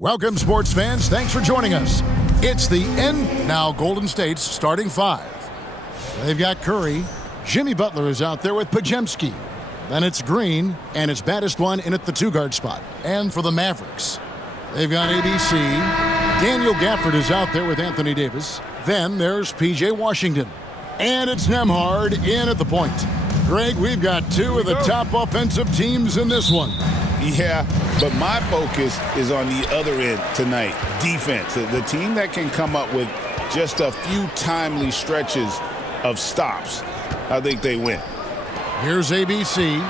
Welcome, sports fans. Thanks for joining us. It's the end now. Golden State's starting five. They've got Curry. Jimmy Butler is out there with Pajemski. Then it's Green, and it's baddest one in at the two-guard spot. And for the Mavericks, they've got ABC. Daniel Gafford is out there with Anthony Davis. Then there's P.J. Washington. And it's Nembhard in at the point. Greg, we've got two of the top offensive teams in this one. Yeah, but my focus is on the other end tonight, defense. The team that can come up with just a few timely stretches of stops, I think they win. Here's ABC.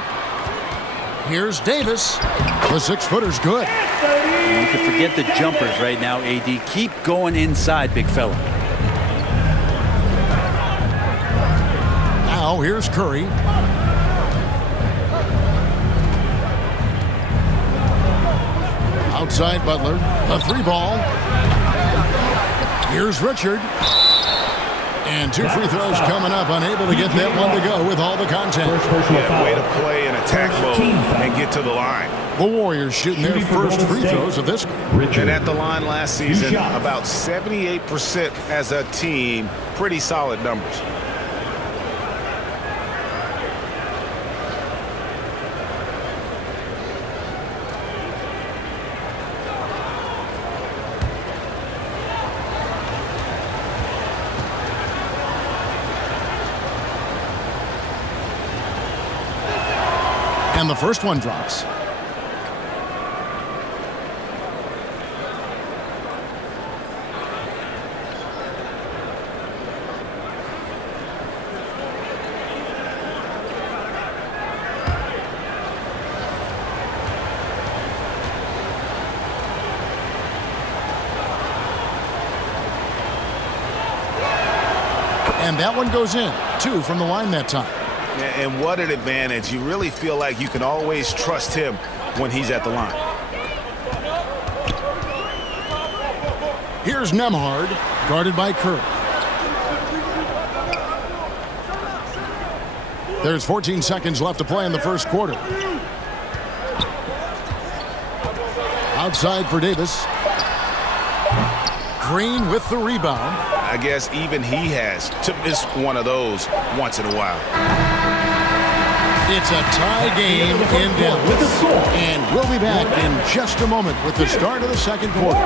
Here's Davis. The six-footer's good. You can forget the jumpers right now, AD. Keep going inside, big fella. Now here's Curry. Outside Butler, a three ball. Here's Richard. And two free throws coming up, unable to get that one to go with all the contact. Yeah, way to play in attack mode and get to the line. The Warriors shooting their first free throws of this game. And at the line last season, about 78% as a team. Pretty solid numbers. And the first one drops. And that one goes in. Two from the line that time. And what an advantage. You really feel like you can always trust him when he's at the line. Here's Nembhard, guarded by Curry. There's 14 seconds left to play in the first quarter. Outside for Davis. Green with the rebound. I guess even he has to miss one of those once in a while. It's a tie game in Dallas. And we'll be back in just a moment with the start of the second quarter.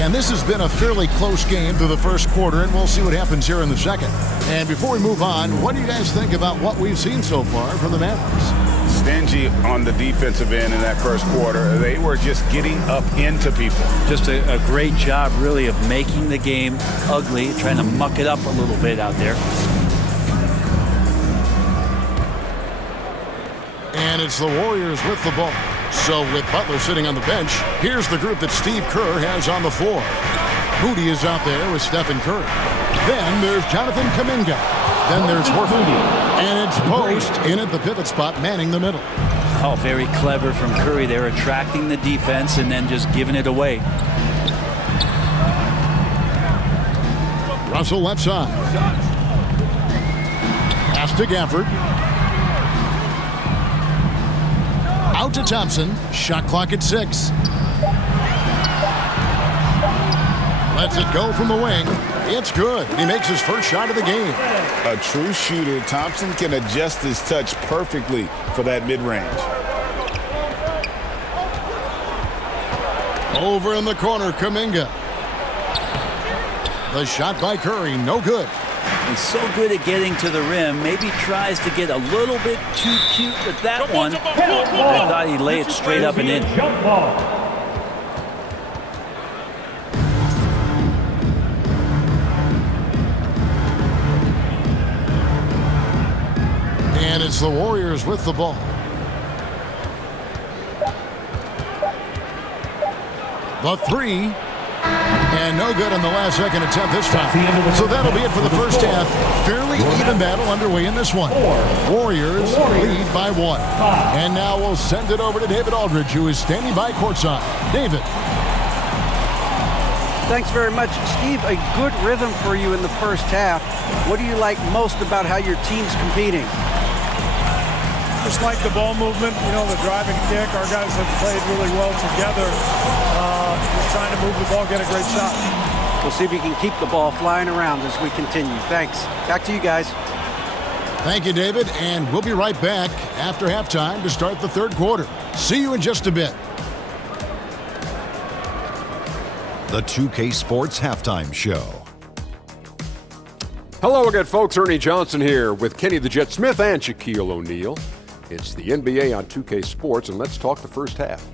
And this has been a fairly close game through the first quarter, and we'll see what happens here in the second. And before we move on, what do you guys think about what we've seen so far from the Mavericks? Stingy on the defensive end in that first quarter. They were just getting up into people. Just a great job, really, of making the game ugly, trying to muck it up a little bit out there. And it's the Warriors with the ball. So with Butler sitting on the bench, here's the group that Steve Kerr has on the floor. Moody is out there with Stephen Curry. Then there's Jonathan Kuminga. Then there's Horford. And it's Post in at the pivot spot, manning the middle. Oh, very clever from Curry. They're attracting the defense and then just giving it away. Russell left side. Pass to Gafford. Out to Thompson. Shot clock at 6. Lets it go from the wing. It's good. He makes his first shot of the game. A true shooter. Thompson can adjust his touch perfectly for that mid-range. Over in the corner, Kuminga. The shot by Curry, no good. He's so good at getting to the rim. Maybe tries to get a little bit too cute with that one. I thought he'd lay it straight up and in. And it's the Warriors with the ball. The three. And no good on the last second attempt this time. So that'll be it for the first half. Fairly even battle underway in this one. Warriors lead by 1. And now we'll send it over to David Aldridge, who is standing by courtside. David. Thanks very much. Steve, a good rhythm for you in the first half. What do you like most about how your team's competing? Just like the ball movement, you know, the driving kick. Our guys have played really well together. Just trying to move the ball, get a great shot. We'll see if you can keep the ball flying around as we continue. Thanks. Back to you guys. Thank you, David, and we'll be right back after halftime to start the third quarter. See you in just a bit. The 2K Sports Halftime Show. Hello again, folks. Ernie Johnson here with Kenny the Jet Smith and Shaquille O'Neal. It's the NBA on 2K Sports, and let's talk the first half.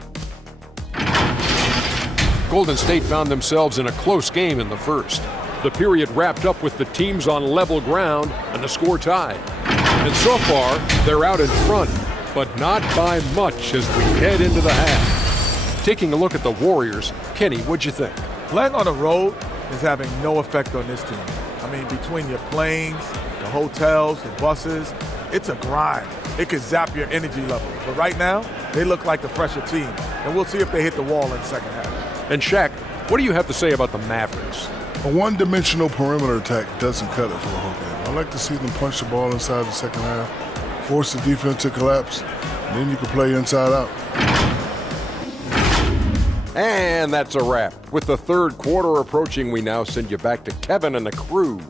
Golden State found themselves in a close game in the first. The period wrapped up with the teams on level ground and the score tied. And so far, they're out in front, but not by much as we head into the half. Taking a look at the Warriors, Kenny, what'd you think? Playing on the road is having no effect on this team. I mean, between your planes, the hotels, the buses, it's a grind. It could zap your energy level. But right now, they look like the fresher team. And we'll see if they hit the wall in the second half. And Shaq, what do you have to say about the Mavericks? A one-dimensional perimeter attack doesn't cut it for the whole game. I like to see them punch the ball inside the second half, force the defense to collapse, and then you can play inside out. And that's a wrap. With the third quarter approaching, we now send you back to Kevin and the crew.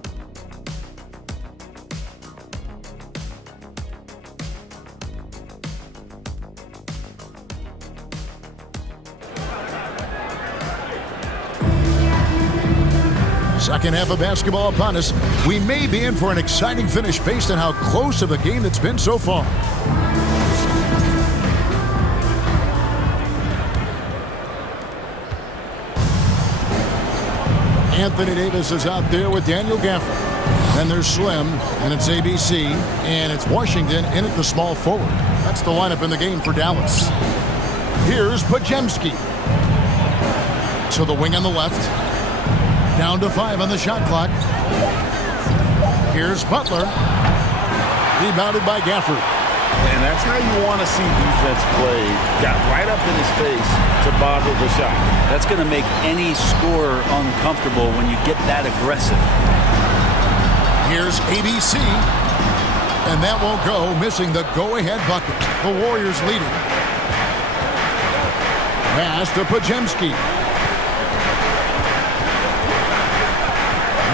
Second half of basketball upon us. We may be in for an exciting finish based on how close of a game it's been so far. Anthony Davis is out there with Daniel Gafford. Then there's Slim, and it's ABC, and it's Washington in at the small forward. That's the lineup in the game for Dallas. Here's Podziemski. To the wing on the left. Down to 5 on the shot clock. Here's Butler. Rebounded by Gafford. And that's how you want to see defense play. Got right up in his face to boggle the shot. That's going to make any scorer uncomfortable when you get that aggressive. Here's ABC. And that won't go, missing the go-ahead bucket. The Warriors leading. Pass to Podziemski.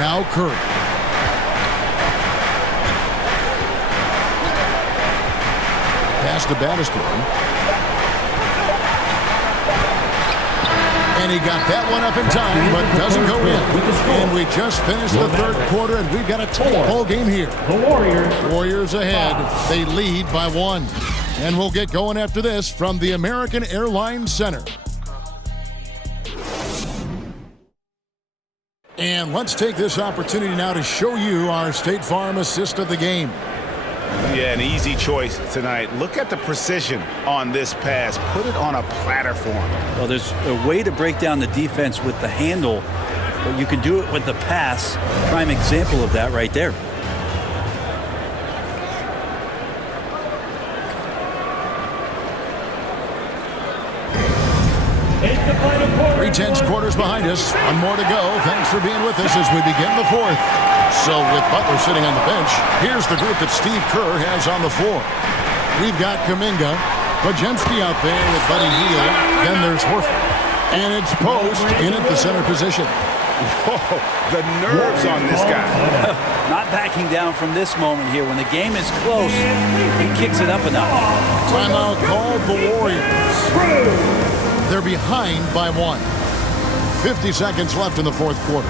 Now Curry. Pass to Battiston. And he got that one up in time, but doesn't go in. And we just finished the third quarter, and we've got a tight ball game here. The Warriors ahead. They lead by 1. And we'll get going after this from the American Airlines Center. And let's take this opportunity now to show you our State Farm assist of the game. Yeah, an easy choice tonight. Look at the precision on this pass. Put it on a platter for him. Well, there's a way to break down the defense with the handle, but you can do it with the pass. Prime example of that right there. 3/10 quarters behind us. One more to go. Thanks for being with us as we begin the fourth. So with Butler sitting on the bench, here's the group that Steve Kerr has on the floor. We've got Kuminga, Podziemski out there with Buddy Hield. Then there's Horford. And it's Post in at the center position. Whoa, the nerves on this guy. Not backing down from this moment here. When the game is close, he kicks it up a notch. Timeout called the Warriors. They're behind by 1. 50 seconds left in the fourth quarter.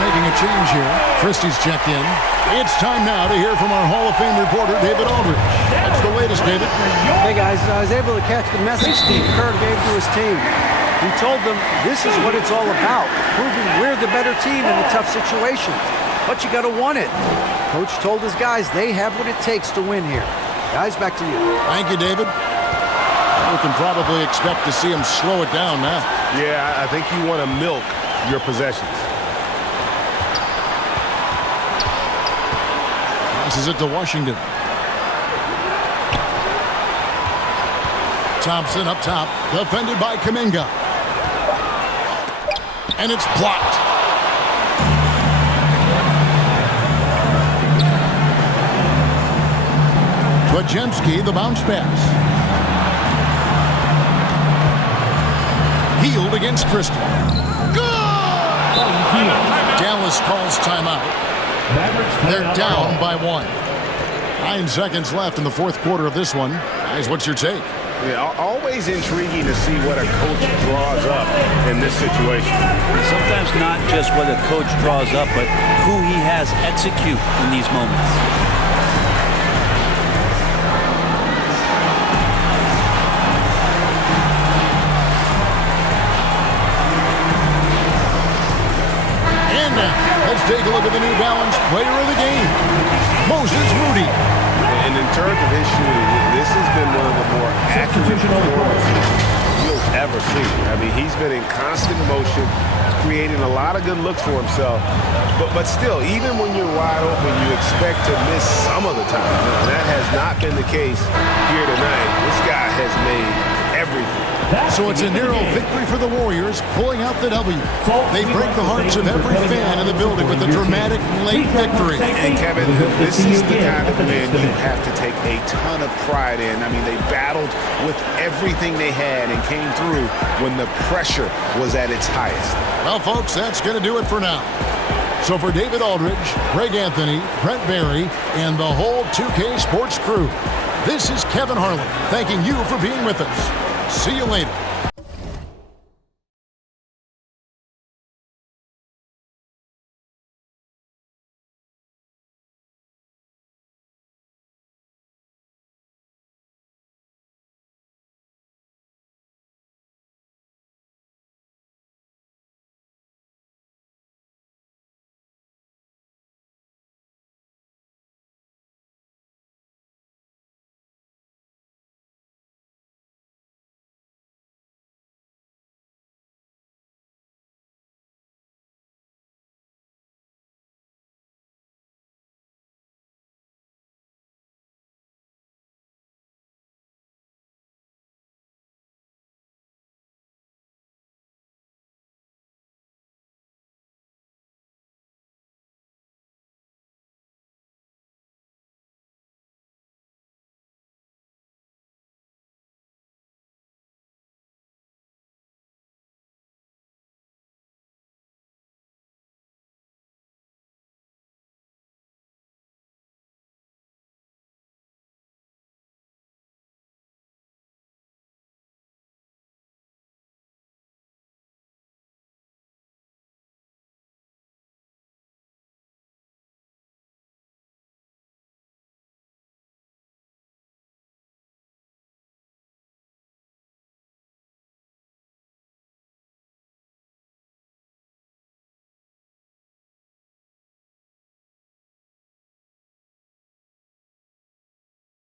making a change here. Christie's checked in. It's time now to hear from our Hall of Fame reporter, David Aldridge. That's the latest, David. Hey, guys, I was able to catch the message Steve Kerr gave to his team. He told them this is what it's all about, proving we're the better team in the tough situations. But you got to want it. Coach told his guys they have what it takes to win here. Guys, back to you. Thank you, David. We can probably expect to see him slow it down now. Yeah, I think you want to milk your possessions. Passes it to Washington. Thompson up top, defended by Kuminga. And it's blocked. Podziemski, the bounce pass. Healed against Christie. Good! Dallas calls timeout. They're down by 1. 9 seconds left in the fourth quarter of this one. Guys, what's your take? Yeah, always intriguing to see what a coach draws up in this situation. Sometimes not just what a coach draws up, but who he has execute in these moments. And now, let's take a look at the New Balance player of the game, Moses Moody. And in terms of his shooting, this has been one of the more accurate performances you'll ever see. I mean, he's been in constant motion, creating a lot of good looks for himself. But still, even when you're wide open, you expect to miss some of the time. And that has not been the case here tonight. This guy has made everything. So it's a narrow victory for the Warriors, pulling out the W. They break the hearts of every fan in the building with a dramatic late victory. And Kevin, this is the kind of win you have to take a ton of pride in. I mean, they battled with everything they had and came through when the pressure was at its highest. Well, folks, that's going to do it for now. So for David Aldridge, Greg Anthony, Brent Barry, and the whole 2K Sports crew, this is Kevin Harlan thanking you for being with us. See you later.